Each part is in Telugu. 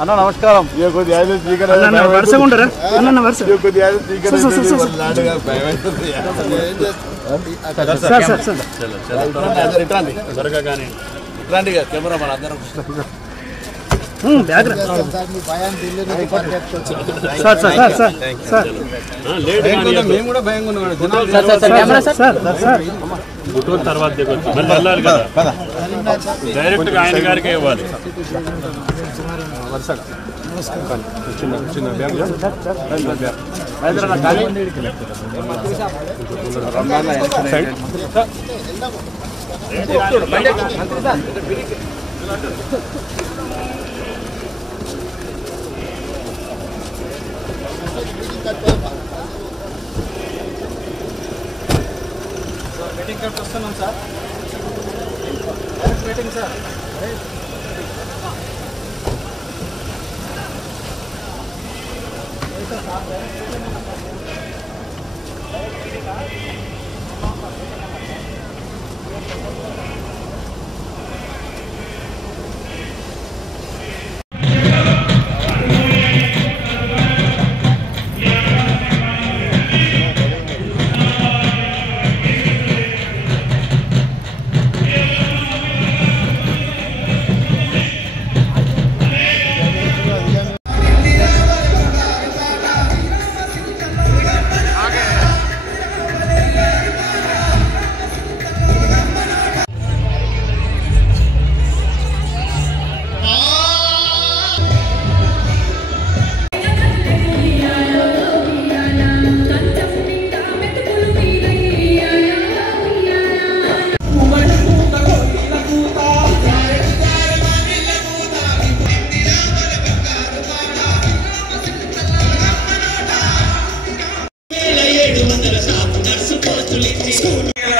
అన్న నమస్కారం. వరుసగా ఉంటారా అన్న? వరుస కెమెరా అందరం మేము కూడా భయంగా గుంటూరు తర్వాత దిగొచ్చు మళ్ళీ వెళ్ళాలి కదా, డైరెక్ట్గా ఆయన గారికి ఇవ్వాలి. చిన్న చిన్న బ్యాగ్ మీటింగ్ కట్ వస్తున్నాం సార్. Meeting sir.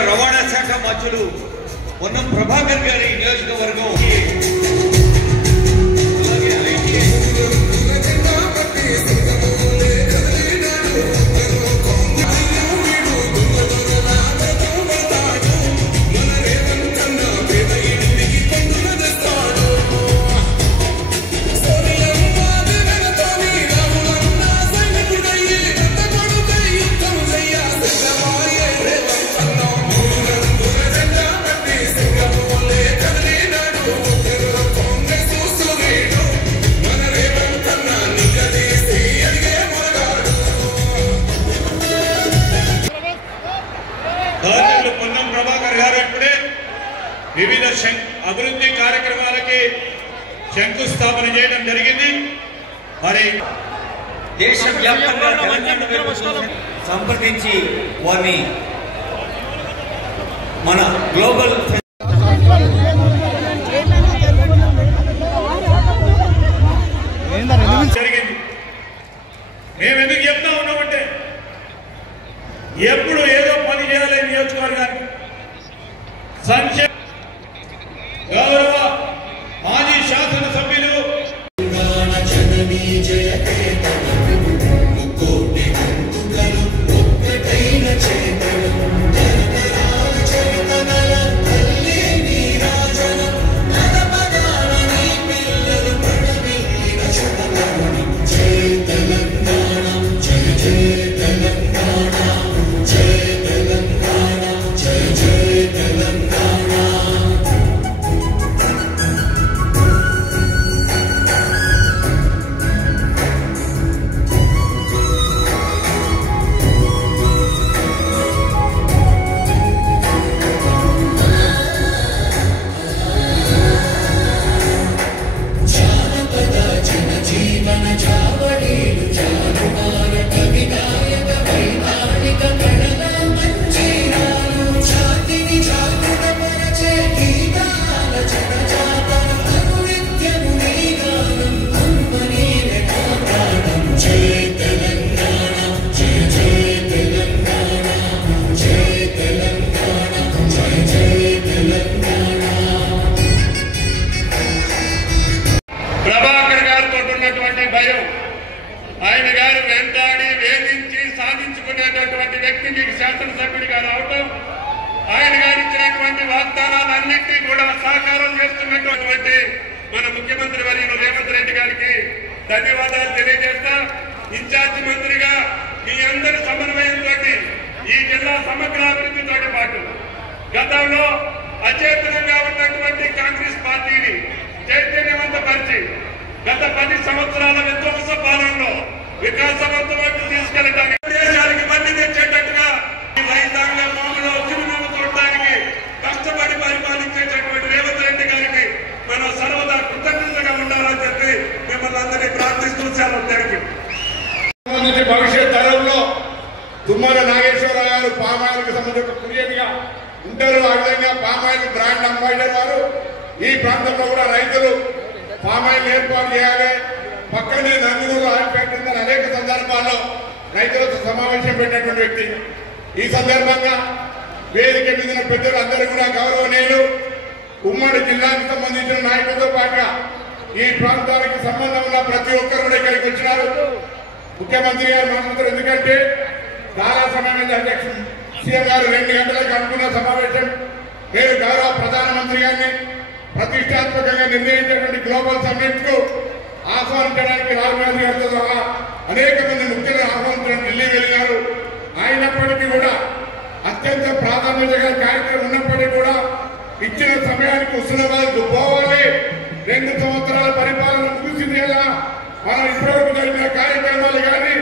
రవాణా శాఖ మంత్రులు పొన్నం ప్రభాకర్ గారి నియోజకవర్గం పొన్నం ప్రభాకర్ గారు ఇప్పుడే వివిధ అభివృద్ధి కార్యక్రమాలకి శంకుస్థాపన చేయడం జరిగింది. మరి దేశవ్యాప్తంగా సంప్రదించి వారిని మన గ్లోబల్ జరిగింది. మేము ఎందుకు చెప్తా ఉన్నామంటే ఎప్పుడు ఏదో పని చేయాలి నియోజకవర్గానికి. సంక్షేమ గౌరవ మాజీ శాసనసభ్యులు ఇచ్చినటువంటి వాగ్దానాలన్నింటినీ కూడా సాకారం చేస్తున్నటువంటి మన ముఖ్యమంత్రి వర్యులు రేవంత్ రెడ్డి గారికి ధన్యవాదాలు తెలియజేస్తా. ఇన్ఛార్జి మంత్రిగా మీ అందరి సమన్వయంతో ఈ జిల్లా సమగ్ర అభివృద్ధితో పాటు గతంలో అచేతనంగా ఉన్నటువంటి కాంగ్రెస్ పార్టీని చైతన్యవంతపరిచి గత 10 సంవత్సరాల విధ్వంస పాలనలో వికాసవంతమైపు తీసుకెళ్లడానికి దేశానికి మళ్లీ తెచ్చేటట్టుగా ఈ రైతాంగ భూమిలో చిరునవ్వు చూడటానికి కష్టపడి పరిపాలించేటటువంటి రేవంత్ రెడ్డి గారికి మనం సర్వదా కృతజ్ఞతగా ఉండాలని చెప్పి మిమ్మల్ని అందరినీ ప్రార్థిస్తూ సెలవు. Thank you. భవిష్యత్ తరంలో తుమ్మల నాగేశ్వరరావు గారు పామాయిల్కి సంబంధించిన కురియన్గా ఉంటారు. ఆ విధంగా పామాయిల్ బ్రాండ్ అంబాసిడర్ వారు ఈ ప్రాంతంలో కూడా రైతులు పామాయిల్ ఏర్పాటు చేయాలి. పక్కనే నందినూరు ఆయిల్ ఫ్యాక్టరీ ఉందని అనేక సందర్భాల్లో రైతులతో సమావేశం పెట్టినటువంటి వ్యక్తి. ఈ సందర్భంగా వేదిక మీద పెద్దలు అందరూ కూడా గౌరవనీయులు ఉమ్మడి జిల్లాకు సంబంధించిన నాయకులతో పాటుగా ఈ ప్రాంతానికి సంబంధం ఉన్న ప్రతి ఒక్కరు కూడా ఇక్కడికి వచ్చినారు. ముఖ్యమంత్రి గారు మాట్లాడుతారు. ఎందుకంటే చాలా సమయం అధ్యక్షుడు సీఎం గారు 2 గంటలకు అనుకున్న సమావేశం మీరు గౌరవ ప్రధానమంత్రి గారిని ప్రతిష్టాత్మకంగా నిర్ణయించినటువంటి గ్లోబల్ సమ్మిట్ కు ఆహ్వానించడానికి రాహుల్ గాంధీ గారితో సహా అనేక మంది ముఖ్యులు ఆహ్వానించడానికి ఢిల్లీ వెళ్ళినారు. అయినప్పటికీ కూడా అత్యంత ప్రాధాన్యత గల కార్యక్రమం ఉన్నప్పటికీ కూడా ఇచ్చిన సమయానికి హుస్నాబాద్ పోవాలి. 2 సంవత్సరాల పరిపాలన ముగిసింది. ఎలా మనం ఇప్పటివరకు జరిగిన కార్యక్రమాలు కానీ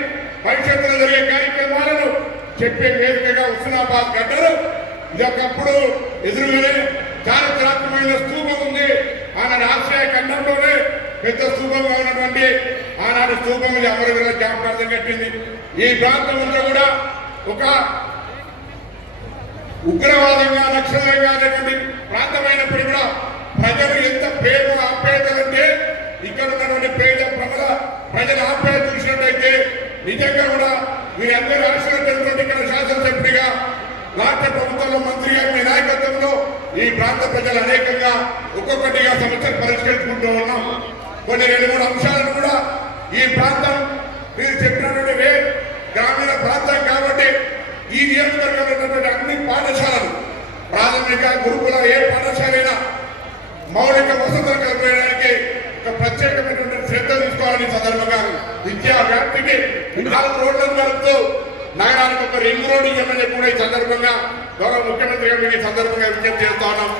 భవిష్యత్తులో జరిగే కార్యక్రమాలను చెప్పే వేదికగా హుస్నాబాద్ గడ్డలు ఇది ఒకప్పుడు ఎదురుగానే చారిత్రాత్మకమైన స్తూపం ఉంది. ఆనాడు ఆసియా ఖండంలోనే పెద్ద స్తూపంగా ఉన్నటువంటి ఆనాడు స్తూపం ఇది అమరవీరుల జ్ఞాపకార్థం కట్టింది. ఈ ప్రాంతం అంతా కూడా ఒక ఉగ్రవాదంగా నక్సలంగా అనేటువంటి ప్రాంతమైనప్పటికీ కూడా ప్రజలు ఎంత ప్రేమ ఆప్యాయతలంటే ఇక్కడ ఉన్నటువంటి పేద ప్రజల ఆప్యాయత చూసినట్టయితే నిజంగా కూడా మీరందరూ ఆశీర్వదించినటువంటి ఇక్కడ శాసనసభ్యుడిగా రాష్ట్ర ప్రభుత్వంలో మంత్రి గారి నాయకత్వంలో ఈ ప్రాంత ప్రజలు అనేకంగా ఒక్కొక్కటిగా సమస్యలు పరిష్కరించుకుంటూ ఉన్నాం. కొన్ని 2-3 అంశాలను కూడా ఈ ప్రాంతం మీరు చెప్పినటువంటి గ్రామీణ ప్రాంతం కాబట్టి ఈ నియోజకవర్గంలో ఉన్నటువంటి అన్ని పాఠశాలలు ప్రాథమిక గురుకుల ఏ పాఠశాలైనా మౌలిక వసతులు కల్పించడానికి ఒక ప్రత్యేకమైనటువంటి శ్రద్ధ తీసుకోవాలని సందర్భంగా విద్యా వ్యాప్తికి 4 రోడ్లను కలుపుతూ నగరానికి ఒక రింగ్ రోడ్డు ఇవ్వమని కూడా ఈ సందర్భంగా గౌరవ ముఖ్యమంత్రి గారికి ఈ సందర్భంగా విజ్ఞప్తి చేస్తా ఉన్నాం.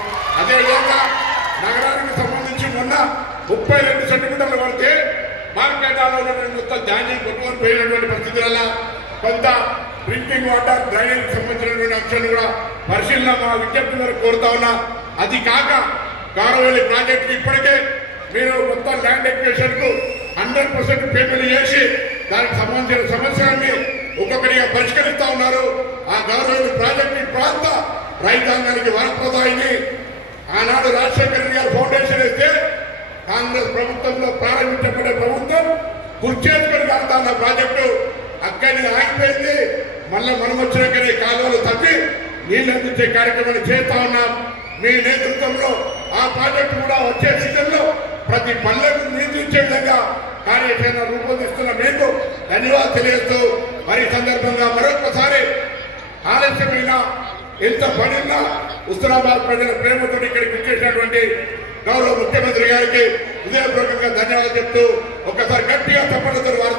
అదేవిధంగా నగరానికి సంబంధించి మొన్న 32 సెంటీమీటర్లు పడితే మార్కెటాలో మొత్తం ధాన్యం కొట్టుకొని పోయినటువంటి పరిస్థితుల కొంత డ్రింకింగ్ వాటర్ డ్రైనేజ్ సంబంధించినటువంటి అంశాలు కూడా పరిశీలన మా విజ్ఞప్తి వరకు కోరుతా ఉన్నా. అది కాక కారవల్లి ప్రాజెక్టు ఇప్పటికే మీరు మొత్తం ల్యాండ్ ఎక్విజిషన్ కు 100% పేమెంట్ చేసి దానికి సంబంధించిన సమస్యలన్నీ ఒక్కొక్కటిగా పరిష్కరిస్తా ఉన్నారు. ఆ గౌరవల్లి ప్రాజెక్టు ప్రాంత రైతాంగానికి వరప్రదాయిని ఆనాడు రాజశేఖర రెడ్డి గారు ఫౌండేషన్ అయితే కాంగ్రెస్ ప్రభుత్వంలో ప్రారంభించబడే ప్రభుత్వం గుర్చేసుకొని కడతాన్న ప్రాజెక్టు అక్కడి ఆగిపోయింది. మళ్ళీ మనం వచ్చినాకనే కాలువలు తవ్వి నీళ్లు అందించే కార్యక్రమాన్ని చేస్తా ఉన్నాం. మీ నేతృత్వంలో ఆ ప్రాజెక్టు కూడా వచ్చే సీజన్లో ప్రతి పల్లెకు నీళ్లు ఇచ్చే విధంగా కార్యాచరణ రూపొందిస్తున్న మీకు ధన్యవాదాలు తెలియజేస్తూ మరి సందర్భంగా మరొకసారి ఆలస్యమైన ఎంత పడినా హుస్నాబాద్ ప్రజల ప్రేమతో ఇక్కడికి వచ్చేసినటువంటి గౌరవ ముఖ్యమంత్రి గారికి హృదయపూర్వకంగా ధన్యవాదాలు చెప్తూ ఒకసారి గట్టిగా తప్పనితో వారు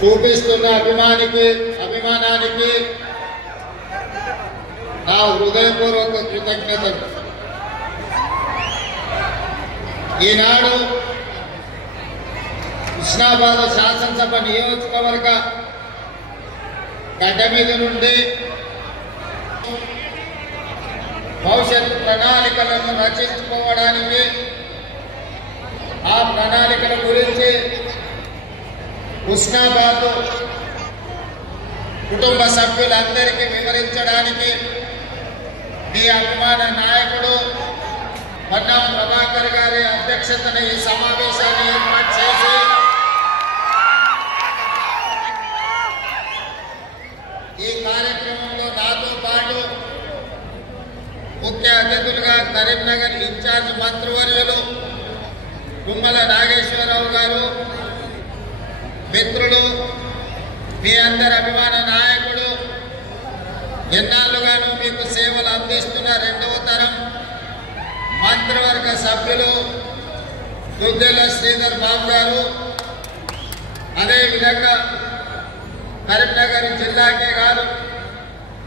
చూపిస్తున్న అభిమానానికి నా హృదయపూర్వక కృతజ్ఞతలు. ఈనాడు హుస్నాబాద్ శాసనసభ నియోజకవర్గ గడ్డ మీద నుండి భవిష్యత్ ప్రణాళికలను రచించుకోవడానికి ఆ ప్రణాళికల గురించి హుస్నాబాద్ కుటుంబ సభ్యులందరికీ వివరించడానికి మీ అభిమాన నాయకుడు పన్నాం ప్రభాకర్ గారి అధ్యక్షతన ఈ సమావేశాన్ని ఏర్పాటు చేసి ఈ కార్యక్రమంలో నాతో పాటు ముఖ్య అతిథులుగా కరీంనగర్ ఇన్ఛార్జ్ మంత్రివర్యులు తుమ్మల నాగేశ్వరరావు గారు మిత్రులు, మీ అందరి అభిమాన నాయకుడు, ఎన్నాళ్ళుగానూ మీకు సేవలు అందిస్తున్న రెండవ తరం మంత్రివర్గ సభ్యులు దుద్దెల శ్రీధర్ బాబు గారు, అదేవిధంగా కరీంనగర్ జిల్లాకే కాదు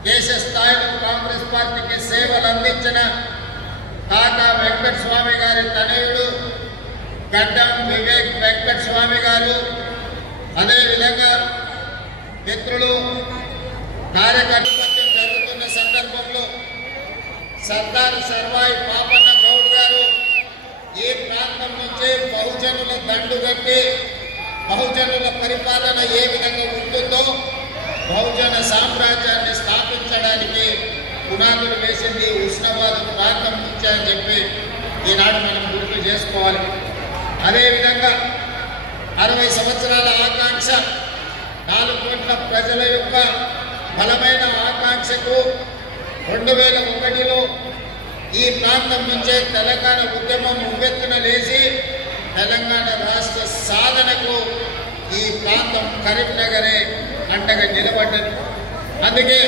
దేశ స్థాయిలో కాంగ్రెస్ పార్టీకి సేవలు అందించిన కాకా వెంకట స్వామి గారి తనయుడు గడ్డం వివేక్ వెంకట స్వామి గారు, అదేవిధంగా మిత్రులు కార్యకర్తలు జరుగుతున్న సందర్భంలో సర్దార్ సర్వాయి పాపన్న గౌడ్ గారు ఈ ప్రాంతం నుంచి బహుజనుల దండుగట్టి బహుజనుల పరిపాలన ఏ విధంగా ఉంటుందో బహుజన సామ్రాజ్యాన్ని స్థాపించడానికి పునాదులు వేసింది ఉస్నాబాద్ ప్రాంతం నుంచి అని చెప్పి ఈనాడు మనం గుర్తు చేసుకోవాలి. అదేవిధంగా 60 సంవత్సరాల ఆకాంక్ష 4 కోట్ల ప్రజల యొక్క బలమైన ఆకాంక్షకు 2001లో ఈ ప్రాంతం నుంచే తెలంగాణ ఉద్యమం ఉవ్వెత్తున లేచి తెలంగాణ రాష్ట్ర సాధనకు ఈ ప్రాంతం కరీంనగరే అండగా నిలబడ్డది. అందుకే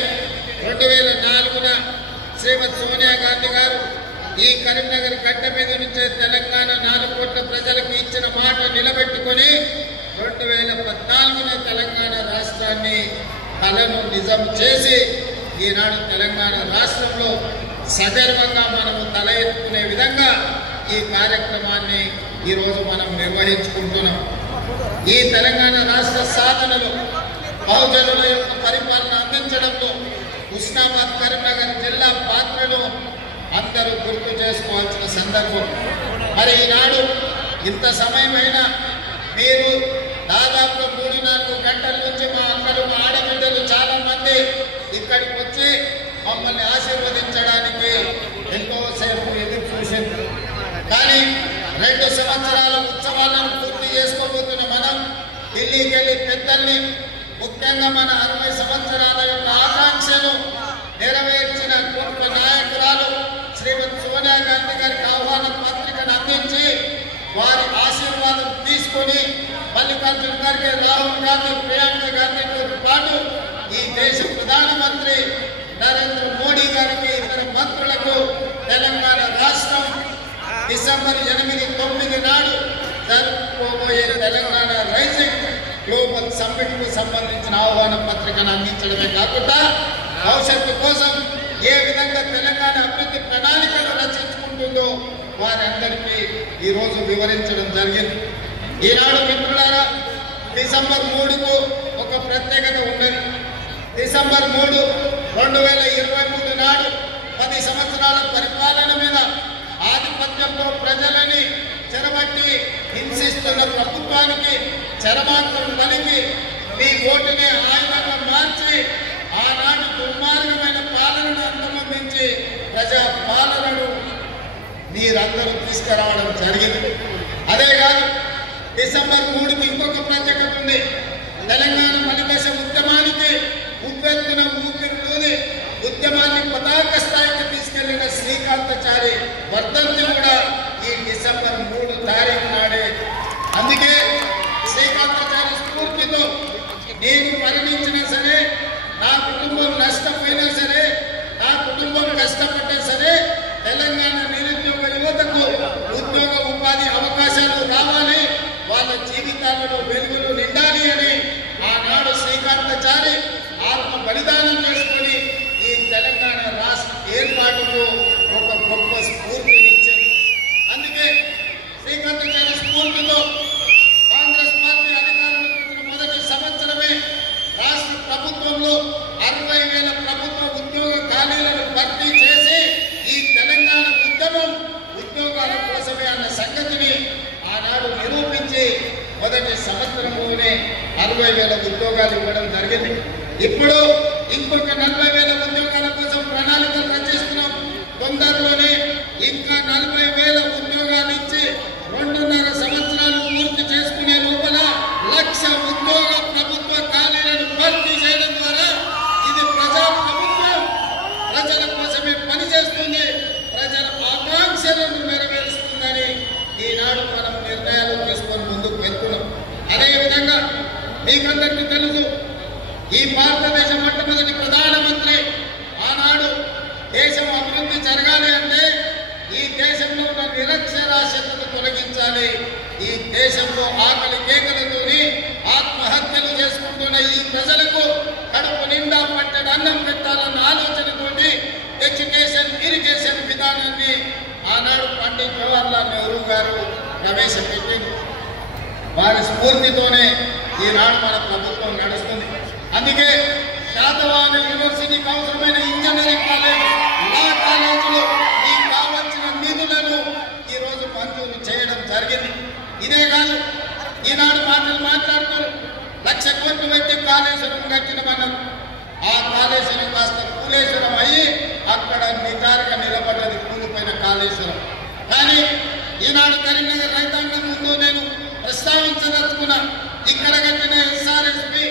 2004న శ్రీమతి సోనియా గాంధీ గారు ఈ కరీంనగర్ గడ్డ మీద నుంచే తెలంగాణ 4 కోట్ల ప్రజలకు ఇచ్చిన మాట నిలబెట్టుకొని 2014న తెలంగాణ రాష్ట్రాన్ని కలను నిజం చేసి ఈనాడు తెలంగాణ రాష్ట్రంలో సగర్వంగా మనము తల ఎత్తుకునే విధంగా ఈ కార్యక్రమాన్ని ఈరోజు మనం నిర్వహించుకుంటున్నాం. ఈ తెలంగాణ రాష్ట్ర సాధనలో బహుజనుల యొక్క పరిపాలన అందించడంలో ఉస్నాబాద్ కరీంనగర్ జిల్లా పాత్రను అందరూ గుర్తు చేసుకోవాల్సిన సందర్భం. మరి ఈనాడు ఇంత సమయమైనా మీరు దాదాపు 3-4 గంటల నుంచి మా అక్కలు మా ఆడబిడ్డలు చాలా మంది ఇక్కడికి వచ్చి మమ్మల్ని ఆశీర్వదించడానికి ఎంతోసేపు ఎదురు చూసింది. కానీ 2 సంవత్సరాల ఉత్సవాలను పూర్తి చేసుకోబోతున్న మనం ఢిల్లీకి వెళ్ళి పెద్దల్ని, ముఖ్యంగా మన 60 సంవత్సరాల యొక్క ఆకాంక్షను నెరవేర్చిన గొప్ప నాయకురాలు శ్రీమతి సోనియా గాంధీ గారికి ఆహ్వాన పత్రికను అందించి వారి ఆశీర్వాదం తీసుకొని మల్లికార్జున ఖర్గే, రాహుల్ గాంధీ, ప్రియాంక గాంధీతో పాటు ఈ దేశ ప్రధానమంత్రి నరేంద్ర మోడీ గారికి, ఇతర మంత్రులకు తెలంగాణ రాష్ట్రం డిసెంబర్ 8-9 నాడు జరుపుకోబోయే తెలంగాణ రైజింగ్ గ్లోబల్ సమ్మిట్ కు సంబంధించిన ఆహ్వాన పత్రికను అందించడమే కాకుండా భవిష్యత్తు కోసం ఏ విధంగా తెలంగాణ అభివృద్ధి ప్రణాళికలు రచించుకుంటుందో వారందరికీ ఈరోజు వివరించడం జరిగింది. ఈనాడు మిత్రులారా, డిసెంబర్ 3కు ఒక ప్రత్యేకత ఉన్నది. డిసెంబర్ 3, 2023 నాడు 10 సంవత్సరాల పరిపాలన మీద ఆధిపత్యంతో ప్రజలని చెరబట్టి హింసిస్తున్న ప్రభుత్వానికి చరమాంకం పలికి మీ ఓటునే ఆయుధంగా మార్చి ఆనాటి దుర్మార్గమైన పాలనను అంతమొందించి ప్రజా పాలనను మీరందరూ తీసుకురావడం జరిగింది. అదే కాదు, డిసెంబర్ 3కి ఇంకొక ప్రత్యేకత ఉంది. తెలంగాణ మలిదశ ఉద్యమానికి ఉవ్వెత్తున ఊపిరిలోని ఉద్యమాన్ని పతాక స్థాయికి తీసుకెళ్లిన శ్రీకాంతాచారి వర్ధంతి కూడా ఈ డిసెంబర్ 3 తారీఖు నాడే. అందుకే శ్రీకాంతాచారి స్ఫూర్తితో నేను మరణించినా సరే, నా కుటుంబం నష్టపోయినా సరే, నా కుటుంబం కష్టపడ్డా సరే, తెలంగాణ నిరుద్యోగ యువతకు ఉద్యోగ ఉపాధి అవకాశాలు రావాలి, వాళ్ళ జీవితాలలో వెలుగులు నిండాలి అని ఆనాడు శ్రీకాంతాచారి ఆత్మ బలిదానం చేసుకొని ఈ తెలంగాణ రాష్ట్ర ఏర్పాటుకు ఒక గొప్ప స్ఫూర్తినిచ్చింది. అందుకే శ్రీకాంతాచారి స్ఫూర్తితో కాంగ్రెస్ పార్టీ అధికారంలోకి వచ్చిన మొదటి సంవత్సరమే రాష్ట్ర ప్రభుత్వంలో 60,000 ప్రభుత్వ ఉద్యోగ ఖాళీలను భర్తీ చేసి ఈ తెలంగాణ ఉద్యమం ఉద్యోగాల కోసమే అన్న సంగతిని ఆనాడు నిరూపించి మొదటి సంవత్సరంలోనే 60,000 ఉద్యోగాలు ఇవ్వడం జరిగింది. ఇప్పుడు ఇంకొక 40,000 ఉద్యోగాల కోసం ప్రణాళికలు రచిస్తున్నాం. తొందరలోనే ఇంకా 40,000 ఉద్యోగాలు ఇచ్చి 2.5 సంవత్సరాలు పూర్తి చేసుకునే లోపల 1,00,000 ఉద్యోగ ప్రభుత్వ ఖాళీలను భర్తీ చేయడం ద్వారా ఇది ప్రజా ప్రభుత్వం ప్రజల కోసమే పనిచేస్తుంది, ప్రజల ఆకాంక్షలను నెరవేరుస్తుందని ఈనాడు మనం నిర్ణయం మీకందరికీ తెలుసు, ఈ భారతదేశ మొట్టమొదటి ప్రధానమంత్రి ఆనాడు దేశం అభివృద్ధి జరగాలి అంటే ఈ దేశంలో ఉన్న నిరక్షరాస్యతను తొలగించాలి, ఈ దేశంలో ఆకలి కేకలతోని ఆత్మహత్యలు చేసుకుంటున్న ఈ ప్రజలకు కడుపు నిండా పట్టెడు అన్నం పెట్టాలన్న ఆలోచనతోటి ఎడ్యుకేషన్ ఇరిగేషన్ విధానాన్ని ఆనాడు పండిత్ జవహర్లాల్ నెహ్రూ గారు ప్రవేశపెట్టింది. వారి స్ఫూర్తితోనే ఈనాడు మన ప్రభుత్వం నడుస్తుంది. అందుకే శాతవాహన యూనివర్సిటీకి అవసరమైన ఇంజనీరింగ్ కాలేజ్, లా కాలేజీలో ఈ కావాల్సిన నిధులను ఈరోజు మంజూరు చేయడం జరిగింది. ఇదే కాదు, ఈనాడు మాట్లాడుతూ 1,00,000 కోట్లు పెట్టి కాళేశ్వరం కట్టినమన్నారు. ఆ కాళేశ్వరం కాస్త కూలేశ్వరం అయ్యి అక్కడ నిటారుగా నిలబడ్డది కూలిపోయిన కాళేశ్వరం. కానీ ఈనాడు కరీంనగర్ రైతాంగం ముందు నేను ప్రస్తావించదలుచుకున్నా, ఇక్కడ కట్టిన ఎస్ఆర్ఎస్పి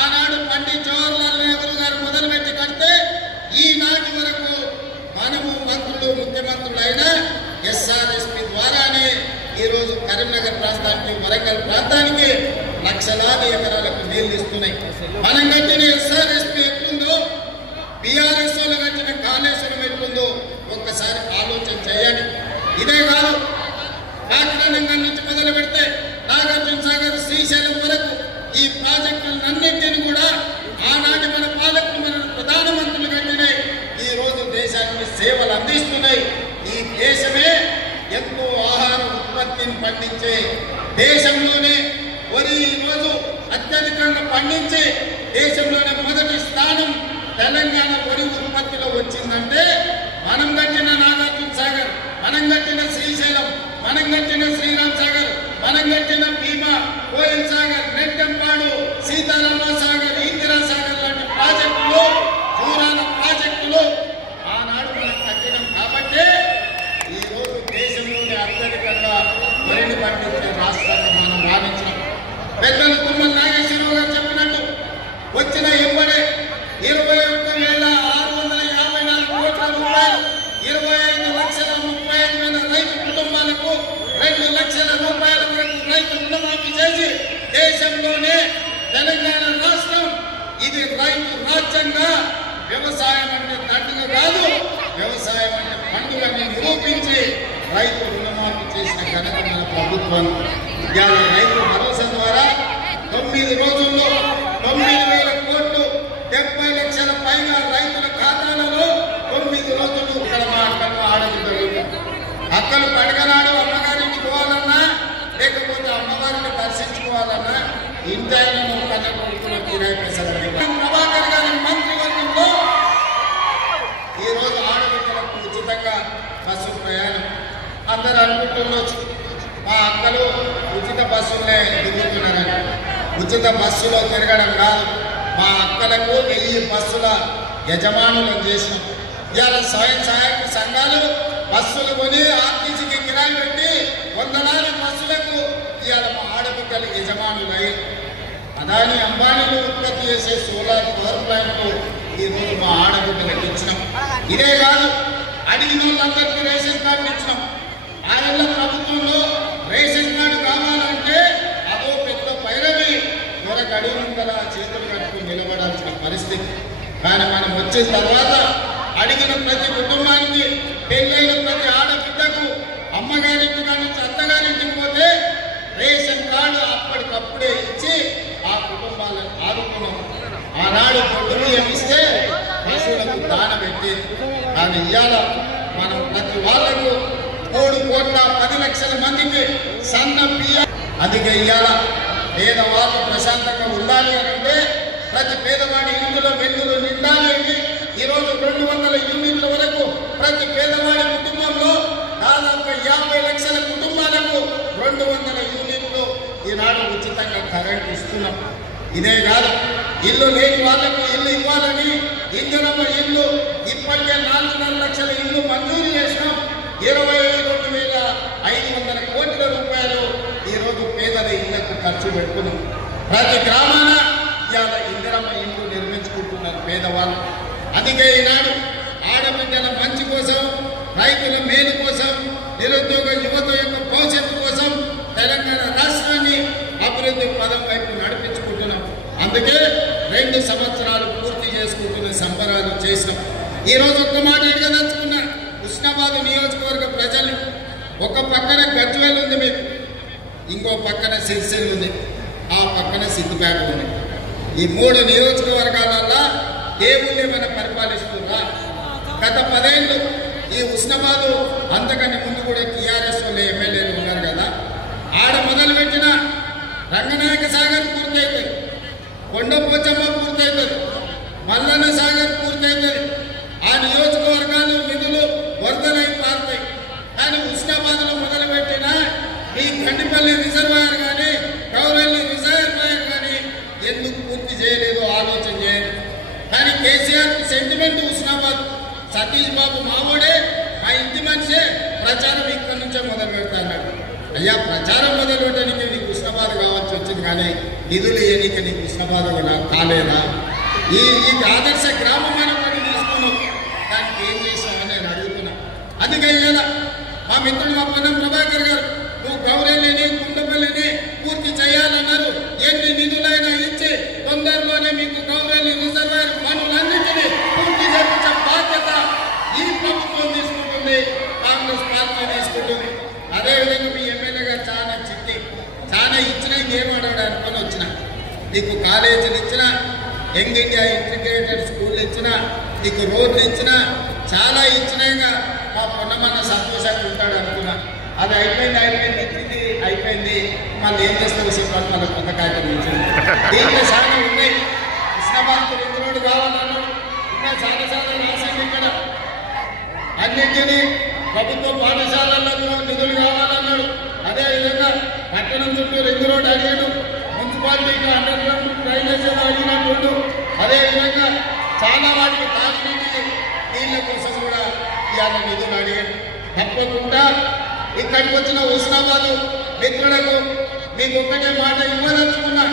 ఆనాడు పండిత్ జవహర్లాల్ నెహ్రూ గారు మొదలుపెట్టి కడితే ఈనాటి వరకు మనము మంత్రులు ముఖ్యమంత్రులు అయినా ఎస్ఆర్ఎస్పి ద్వారానే ఈరోజు కరీంనగర్ ప్రాంతానికి వరంగల్ ప్రాంతానికి లక్షలాది ఎకరాలకు నీళ్లు ఇస్తున్నాయి. మనం కట్టిన ఎస్ఆర్ఎస్పి ఎట్లుందో బీఆర్ఎస్ లో కట్టిన కాళేశ్వరం ఎట్లుందో ఒక్కసారి ఆలోచన చేయండి. ఇదే కాదు, కాకినాడ నుంచి మొదలు పెడితే నాగార్జున సాగర్ శ్రీశైలం వరకు ఈ ప్రాజెక్టులన్నింటినీ కూడా ఆనాటి మన పాలకులు మన ప్రధానమంత్రులు కట్టినాయి. ఈ రోజు దేశానికి సేవలు అందిస్తున్నాయి. ఈ దేశమే ఎంతో ఆహార ఉత్పత్తిని పండించే దేశంలోనే వరి ఈరోజు అత్యధికంగా పండించి దేశంలోనే మొదటి స్థానం తెలంగాణ వరి ఉత్పత్తిలో వచ్చిందంటే మనం కట్టిన నాగార్జున సాగర్, మనం కట్టిన శ్రీశైలం, మనం కట్టిన శ్రీరామ్ సాగర్, మనం కట్టిన భీమా, కోయిల్ సాగర్, నెట్టంపాడు, సీతారామ సాగర్, ఇందిరా సాగర్ లాంటి ప్రాజెక్టులు, జూరాల ప్రాజెక్టులు ఆనాడు మనం కట్టినాం. కాబట్టి ఈ రోజు దేశంలోనే అత్యధికంగా వరిని పండించే రాష్ట్రాన్ని మనం రాణించినాం. పెద్దలు తుమ్మల నాగేశ్వరరావు గారు చెప్పినట్టు వచ్చిన ఎంబడే 21,654 కోట్ల రూపాయలు 25,35,000 రైతు కుటుంబాలకు 2 లక్షల రూపాయల వరకు రైతు రుణమాఫీ చేసి దేశంలోనే తెలంగాణ రాష్ట్రం ఇది రైతు రాజ్యంగా, వ్యవసాయం అంటే దండుగ కాదు, వ్యవసాయం అంటే పండుగని నిరూపించి రైతు రుణమాఫీ చేసిన ఘనత మన ప్రభుత్వం. ఇవాళ రైతు భరోసా ద్వారా 9 రోజుల్లో 9,000 కోట్లు 70 లక్షల పైగా రైతుల ఖాతాలలో 9 రోజులు ఇక్కడ మా అక్కలు ఆడబిడ్డలు అక్కలు పండుగనాడు అమ్మగారికి పోవాలన్నా లేకపోతే అమ్మవారిని దర్శించుకోవాలన్నా ఇంటాయన కన్న కొడుకున్న కిరాయి పైసలు ప్రభాకర్ గారి మంత్రివర్గంలో ఈరోజు ఆడబిడ్డలకు ఉచితంగా బస్సు ప్రయాణం. అందరూ అనుకుంటుండొచ్చు మా అక్కలు ఉచిత బస్సులే తిరుగుతున్నారని. ఉచిత బస్సులో తిరగడం కాదు, మా అక్కలకు 1000 బస్సుల యజమానులను చేసినాం. ఇవాళ స్వయం సహాయక సంఘాలు బస్సులు కొని ఆర్టీసీకి కిరాయి పెట్టి వందలాది బస్సులకు ఇవాళ మా ఆడబిడ్డలు యజమానులై అదాని అంబానీలు ఉత్పత్తి చేసే సోలార్ పవర్ ప్లాంట్లు ఈరోజు మా ఆడబిడ్డలకు ఇచ్చినాం. ఇదే కాదు, అడిగిన వాళ్ళందరికీ రేషన్ కార్డు ఇచ్చినాం. ఆయన ప్రభుత్వంలో రేషన్ కార్డు కావాలంటే అదో పెద్ద పైరవి దొరకు అడిగినంతలా చేతులు కట్టుకుని నిలబడాల్సిన పరిస్థితి. కానీ మనం వచ్చిన తర్వాత అడిగిన ప్రతి కుటుంబానికి, పెళ్ళైన ప్రతి ఆడబిడ్డకు అమ్మగారింటి నుంచి అత్తగారింటికి పోతే రేషన్ కార్డు అప్పటికప్పుడే ఇచ్చి ఆ కుటుంబాలను ఆదుకున్నాం. ఆనాడు పొట్టు బియ్యం ఇస్తే పశువులకు దాన పెట్టేది. కానీ ఇవాళ మనం ప్రతి వాళ్లకు 3,10,00,000 మందికి సన్న బియ్యం. అందుకే ఇవాళ పేదవాళ్ళు ప్రశాంతంగా ఉండాలి అంటే ప్రతి పేదవాడి ఇందులో వెలుగులు నిండాలి అని ఈరోజు 200 యూనిట్ల వరకు ప్రతి పేదవాడి కుటుంబంలో దాదాపు 50 లక్షల కుటుంబాలకు 200 యూనిట్లు ఈనాడు ఉచితంగా కరెంట్ ఇస్తున్నాం. ఇదే కాదు, ఇల్లు లేని వాళ్ళకు ఇల్లు ఇవ్వాలని ఇందిరమ్మ ఇల్లు ఇప్పటికే 4.5 లక్షల ఇల్లు మంజూరు చేసినాం. 22,500 కోట్ల రూపాయలు ఈరోజు పేదల ఇళ్లకు ఖర్చు పెడుతున్నాం. ప్రతి గ్రామాన ఇవాళ ఇందిరమ్మ ఇల్లు నిర్మించుకుంటున్నారు పేదవాళ్ళు. అందుకే ఈనాడు ఆడబిడ్డల మంచి కోసం, రైతుల మేలు కోసం, నిరుద్యోగ యువత యొక్క భవిష్యత్తు కోసం తెలంగాణ రాష్ట్రాన్ని అభివృద్ధి పదం వైపు నడిపించుకుంటున్నాం. అందుకే 2 సంవత్సరాలు పూర్తి చేసుకుంటున్న సంబరాలు చేసినాం. ఈరోజు ఒక్క మాట అడగదలుచుకున్నా హుస్నాబాద్ నియోజకవర్గ ప్రజలు. ఒక పక్కన గజ్వేల్ ఉంది మీకు, ఇంకో పక్కన సిరిసిల్ల ఉంది, ఆ పక్కన సిద్దిపేట ఉంది. ఈ 3 నియోజకవర్గాలలో దేవుళ్ళు ఏమైనా పరిపాలిస్తున్నా? గత 10 ఏళ్ళు ఈ హుస్నాబాద్ అంతకంటే ముందు కూడా టీఆర్ఎస్ వాళ్ళు ఎమ్మెల్యేలు ఉన్నారు కదా. ఆడ మొదలుపెట్టిన రంగనాయక సాగర్ పూర్తవుతుంది, కొండపోచమ్మ పూర్తవుతుంది, మల్లన్న సాగర్ పూర్తవుతుంది. ఆ నియోజకవర్గాలు నిధులు వరదలై పారుతాయి. కానీ హుస్నాబాద్లో మొదలుపెట్టిన ఈ గండిపల్లి రిజర్వాయర్ కానీ కౌరల్లి రిజర్వాయర్ కానీ ఎందుకు పూర్తి చేయలేదో ఆలోచన చేయాలి. కానీ కేసీఆర్ సెంటిమెంట్ హుస్నాబాద్. సతీష్ బాబు మావోడే, మా ఇంటి మనిషే, ప్రచారం ఇక్కడి నుంచే మొదలు పెడతాడు. అయ్యా, ప్రచారం మొదలు పెట్టడానికి నీకు హుస్నాబాద్ కావాల్సి వచ్చింది, కానీ నిధులు ఇవ్వడానికి నీకు హుస్నాబాద్ కాలేదా? ఈ ఆదర్శ గ్రామం అని పని తీసుకున్నావు, దానికి ఏం చేసామని నేను అడుగుతున్నా. అందుకే ఇవాళ మా మిత్రుడు మా పొన్నం ప్రభాకర్ గారు నువ్వు గౌరెల్లిని కుండపల్లిని పూర్తి చేయాలన్నారు. ఎన్ని నిధులైనా ఇచ్చి తొందరలోనే మీకు గౌరెల్లి రిజర్వాయర్ పనులన్నింటినీ పూర్తి చేయించే బాధ్యత ఈ ప్రభుత్వం తీసుకుంటుంది, కాంగ్రెస్ పార్టీ తీసుకుంటుంది. అదేవిధంగా మీ ఎమ్మెల్యే గారు చాలా ఇచ్చినా ఇంకేం అడగడానికి వచ్చిన నీకు కాలేజీలు ఇచ్చినా, యంగ్ ఇండియా ఇంటిగ్రేటెడ్ స్కూల్ ఇచ్చినా, నీకు రోడ్లు ఇచ్చినా, చాలా ఇచ్చినాయిగా మా పొన్నమన్న సంతోషంగా ఉంటాడు అనుకున్నా. అది అయిపోయింది మళ్ళీ ఏం చేస్తారు చెప్పాలి, మళ్ళీ కొత్త కాగితం ఇచ్చింది. దీంట్లో చాలా ఉన్నాయి. హుస్నాబాద్ రింగ్ రోడ్డు కావాలన్నాడు, ఇంకా చాలా రాసింది. ఇక్కడ అన్నింటినీ ప్రభుత్వ పాఠశాలలకు నిధులు కావాలన్నాడు. అదేవిధంగా పట్టణం చుట్టూ రింగ్ రోడ్డు అడిగాడు, మున్సిపాలిటీకి అండర్ గ్రౌండ్ డ్రైనేజ్ అడిగినట్టు. అదేవిధంగా చాలా వాటికి తాగునీటి నీళ్ళ కోసం కూడా ఇవాళ నిధులు అడిగాడు. తప్పకుండా ఇక్కడికి వచ్చిన హుస్నాబాద్ మిత్రులకు మీకు ఒక్కటే మాట ఇవ్వదలుచుకున్నా,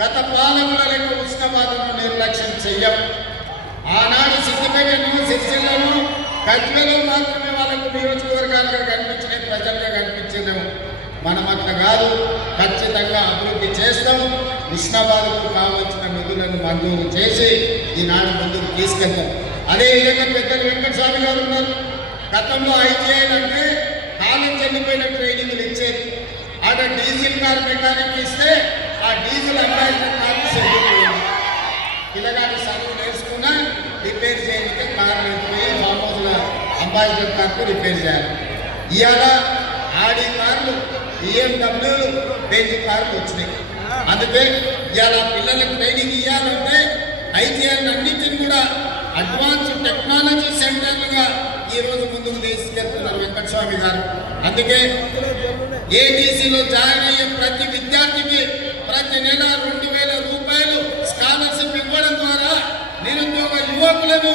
గత పాలకుల లెక్క హుస్నాబాద్ను నిర్లక్ష్యం చెయ్యం. ఆనాడు సిద్దిపేటను, సిరిసిల్లను, గజ్వేల్ మాత్రమే వాళ్ళకు నియోజకవర్గాలుగా కనిపించినాయి, ప్రజలుగా కనిపించినాము. మనం అట్లా కాదు, ఖచ్చితంగా అభివృద్ధి చేస్తాం. హుస్నాబాద్కు కావాల్సిన నిధులను మంజూరు చేసి ఈనాడు ముందుకు తీసుకెళ్తాం. అదేవిధంగా పెద్దలు వెంకటస్వామి గారు ఉన్నారు. గతంలో ఐటీఐలు అంటే కాలం చెల్లిపోయిన ట్రైనింగ్లు ఇచ్చేది. ఆడ డీజిల్ కార్ మెకానిక్ ఇస్తే ఆ డీజిల్ అంబాసిడర్ కార్ చెల్లిపోయింది. పిల్లగాడి సరుకు నేర్చుకున్నా రిపేర్ చేయడానికి కార్లు పోయి మామూలుగా అంబాసిడర్ కార్కు రిపేర్ చేయాలి. ఇవాళ ఆడి కార్లు, BMW, బెంజ్ కార్లు వచ్చినాయి. అందుకే ఇవాళ పిల్లలకు ట్రైనింగ్ ఇవ్వాలంటే ఐటీఐలు అన్నింటిని కూడా అడ్వాన్స్ టెక్నాలజీ సెంటర్లుగా ఈరోజు ముందుకు తీసుకెళ్తున్నారు వెంకటస్వామి గారు. అందుకే ఏటీసీలో జాయిన్ అయ్యే ప్రతి విద్యార్థికి ప్రతి నెల 2000 రూపాయలు స్కాలర్షిప్ ఇవ్వడం ద్వారా నిరుద్యోగ యువకులను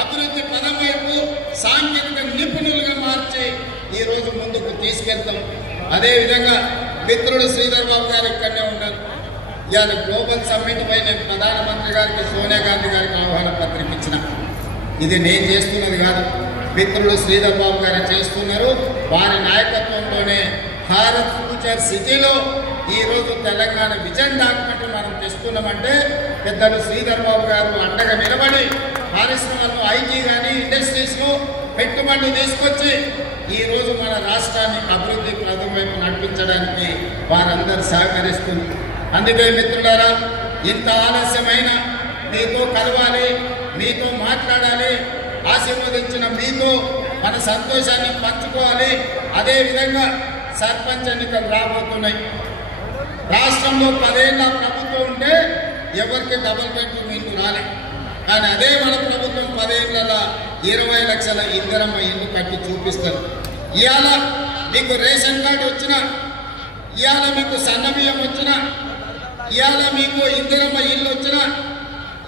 అభివృద్ధి పదం వైపు సాంకేతిక నిపుణులుగా మార్చి ఈరోజు ముందుకు తీసుకెళ్తాం. అదేవిధంగా మిత్రుడు శ్రీధర్ బాబు గారు ఇక్కడనే ఉన్నారు. ఇవాళ గ్లోబల్ సమ్మిట్ పై నేను ప్రధానమంత్రి గారికి, సోనియా గాంధీ గారికి ఆహ్వాన పత్రిక ఇచ్చిన. ఇది నేను చేస్తున్నది కాదు, మిత్రుడు శ్రీధర్ బాబు గారు చేస్తున్నారు. వారి నాయకత్వంలోనే భారత్ ఫ్యూచర్ సిటీలో ఈరోజు తెలంగాణ విజన్ డాక్యుమెంట్ మనం తెస్తున్నామంటే పెద్దలు శ్రీధర్ బాబు గారు అండగా నిలబడి పరిశ్రమలు, ఐటీ కానీ ఇండస్ట్రీస్ను పెట్టుబడులు తీసుకొచ్చి ఈరోజు మన రాష్ట్రాన్ని అభివృద్ధి పథం వైపు నడిపించడానికి వారందరూ సహకరిస్తున్నారు. అందుకే మిత్రులారా, ఇంత ఆలస్యమైన మీతో కలవాలి, మీతో మాట్లాడాలి, ఆశీర్వదించిన మీతో మన సంతోషాన్ని పంచుకోవాలి. అదేవిధంగా సర్పంచ్ ఎన్నికలు రాబోతున్నాయి. రాష్ట్రంలో 10 ఏళ్ళ ప్రభుత్వం ఉంటే ఎవరికి డబుల్ బెడ్రూమ్ ఇల్లు రాలే. కానీ అదే మన ప్రభుత్వం 10 ఏళ్ళ 20 లక్షల ఇందిరమ్మ ఇల్లు కట్టి చూపిస్తారు. ఇవాళ మీకు రేషన్ కార్డు వచ్చినా, ఇవాళ మీకు సన్నబియ్యం వచ్చినా, ఇవాళ మీకు ఇందిరమ్మ ఇల్లు వచ్చినా,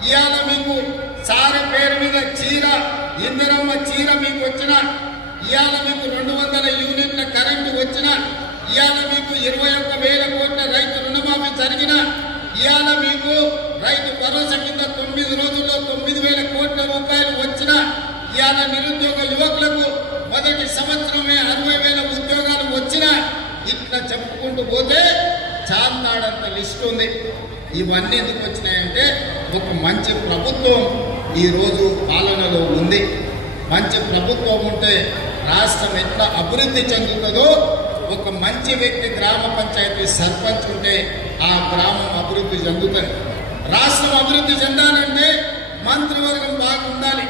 ఇవాళ మీకు సారి పేరు మీద చీర, ఇందిరమ్మ చీర మీకు వచ్చినా, ఇవాళ మీకు 200 యూనిట్ల కరెంటు వచ్చినా, ఇవాళ మీకు 21,000 కోట్ల రైతు రుణమాఫీ జరిగినా, ఇవాళ మీకు రైతు భరోసా కింద 9 రోజుల్లో 9,000 కోట్ల రూపాయలు వచ్చినా, ఇవాళ నిరుద్యోగ యువకులకు మొదటి సంవత్సరమే 60,000 ఉద్యోగాలు వచ్చినా, ఇట్లా చెప్పుకుంటూ పోతే చాంతాడంత లిస్ట్ ఉంది. ఇవన్నీ ఎందుకు వచ్చినాయంటే ఒక మంచి ప్రభుత్వం ఈరోజు పాలనలో ఉంది. మంచి ప్రభుత్వం ఉంటే రాష్ట్రం ఎట్లా అభివృద్ధి చెందుతుందో, ఒక మంచి వ్యక్తి గ్రామ పంచాయతీ సర్పంచ్ ఉంటే ఆ గ్రామం అభివృద్ధి చెందుతుంది. రాష్ట్రం అభివృద్ధి చెందాలంటే మంత్రివర్గం బాగుండాలి.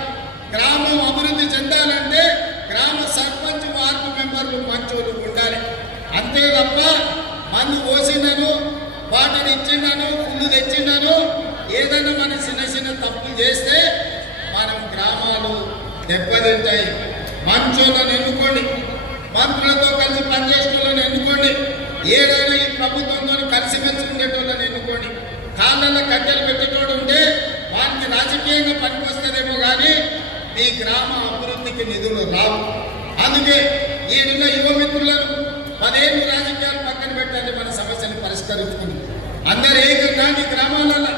గ్రామం అభివృద్ధి చెందాలంటే గ్రామ సర్పంచ్ వార్డు మెంబర్లు మంచోళ్ళు ఉండాలి. అంతే తప్ప మందు పోసిండను, వాటిని ఇచ్చిండను, పుల్లు తెచ్చిండను, ఏదైనా మన చిన్న చిన్న తప్పులు చేస్తే మనం గ్రామాలు దెబ్బతింటాయి. మంచోళ్ళని ఎన్నుకోండి, మంత్రులతో కలిసి పనిచేసేటోళ్ళని ఎన్నుకోండి, ఏదైనా ఈ ప్రభుత్వంతో కలిసిమెలిసి ఉండేటోళ్ళని ఎన్నుకోండి. కాళ్ళల్లో కట్టెలు పెట్టేటోడు ఉంటే వారికి రాజకీయంగా పనికొస్తుందేమో కానీ మీ గ్రామ అభివృద్ధికి నిధులు రావు. అందుకే ఈడున్న యువ మిత్రులను 10 ఏళ్ళు రాజకీయాలు పక్కన పెట్టాలి, మన సమస్యను పరిష్కరించుకుంది. అందరూ ఏకంగా మీ గ్రామాలలో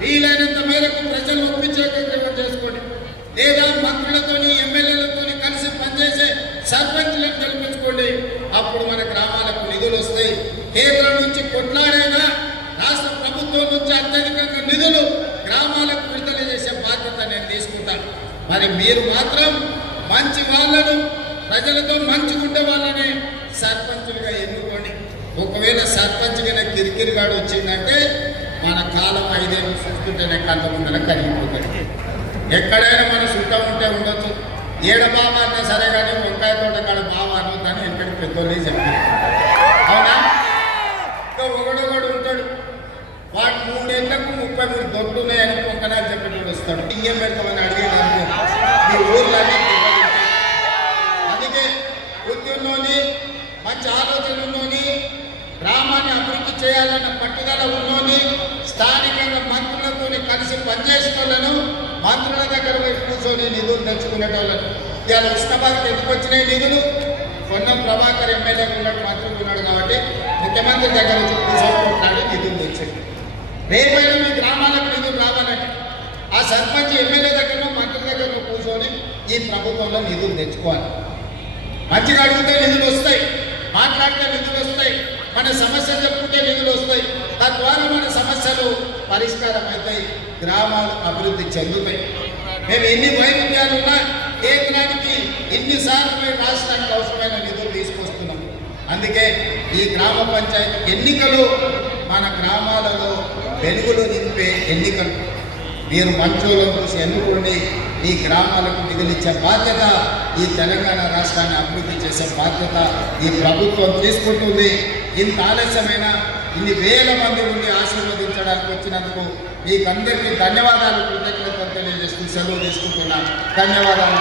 వీలైనంత మేరకు ప్రజలు ఒప్పించే కార్యక్రమం చేసుకోండి. లేదా మంత్రులతోని ఎమ్మెల్యేలతోని కలిసి పనిచేసే సర్పంచులను కల్పించుకోండి. అప్పుడు మన గ్రామాలకు నిధులు వస్తాయి. కేంద్రం నుంచి కొట్లాడైనా రాష్ట్ర ప్రభుత్వం నుంచి అత్యధికంగా నిధులు గ్రామాలకు విడుదల చేసే బాధ్యత నేను తీసుకుంటాను. మరి మీరు మాత్రం మంచి వాళ్ళను, ప్రజలతో మంచిగుండే వాళ్ళని సర్పంచులుగా ఎన్నుకోండి. ఒకవేళ సర్పంచ్గా కిరికిరిగాడు వచ్చిందంటే మన కాలం 5 ఏళ్ళు చూస్తుంటేనే కళ్ళ ముందర కరిగిపోతుంది. ఎక్కడైనా మన చుట్టం ఉంటే ఉండొచ్చు, ఏడ బావ అన్నా సరే కానీ వంకాయ తోట కాడ బావ అనొద్దని ఎక్కడికి పెద్దోళ్ళే చెప్పారు. అవునా? ఇంకా ఒకడొకడు ఉంటాడు, వాడు 3 ఏళ్లకు 33 దొడ్లు ఉన్నాయని పొంకనాలు చెప్పేటోడు వస్తాడు. ఇంకేం పెడతామని అడిగేదాన్ని మీ ఊర్లన్నీ. అందుకే ఉద్యోగంలోని మంచి ఆలోచనలోని గ్రామాన్ని అభివృద్ధి చేయాలన్న పట్టుదల ఉన్నోని స్థానికంగా మంత్రులతో కలిసి పనిచేసేటోళ్ళను, మంత్రుల దగ్గర కూర్చొని నిధులు తెచ్చుకునేటోళ్ళను. ఇవాళ ఉస్మానాబాద్కి ఎందుకు వచ్చినాయి నిధులు? పొన్నం ప్రభాకర్ ఎమ్మెల్యే ఉన్నట్టు మంత్రులు ఉన్నాడు కాబట్టి ముఖ్యమంత్రి దగ్గర వచ్చి కూర్చొని నిధులు తెచ్చాడు. రేపైనా మీ గ్రామాలకు నిధులు రావాలంటే ఆ సర్పంచ్ ఎమ్మెల్యే దగ్గర మంత్రి దగ్గర కూర్చొని ఈ ప్రభుత్వంలో నిధులు తెచ్చుకోవాలి. మంచిగా అడిగితే నిధులు వస్తాయి, మాట్లాడితే నిధులు వస్తాయి, మన సమస్యలు చెప్పుకుంటే నిధులు వస్తాయి. తద్వారా మన సమస్యలు పరిష్కారం అవుతాయి, గ్రామాలు అభివృద్ధి చెందుతాయి. మేము ఎన్ని వైవిధ్యాలున్నా కేంద్రానికి ఎన్నిసార్లు మేము రాష్ట్రానికి అవసరమైన నిధులు తీసుకొస్తున్నాం. అందుకే ఈ గ్రామ పంచాయతీ ఎన్నికలు మన గ్రామాలలో వెలుగులు నింపే ఎన్నికలు. మీరు మంచోళ్ళను చూసి ఎన్నుకోండి. ఈ గ్రామాలకు నిధులిచ్చే బాధ్యత, ఈ తెలంగాణ రాష్ట్రాన్ని అభివృద్ధి చేసే బాధ్యత ఈ ప్రభుత్వం తీసుకుంటుంది. ఇంత ఆలస్యమైన ఇన్ని వేల మంది ఉండి ఆశీర్వదించడానికి వచ్చినందుకు మీకు అందరికీ ధన్యవాదాలు, కృతజ్ఞతలు తెలియజేస్తూ సెలవు తీసుకుంటున్నాను. ధన్యవాదాలు.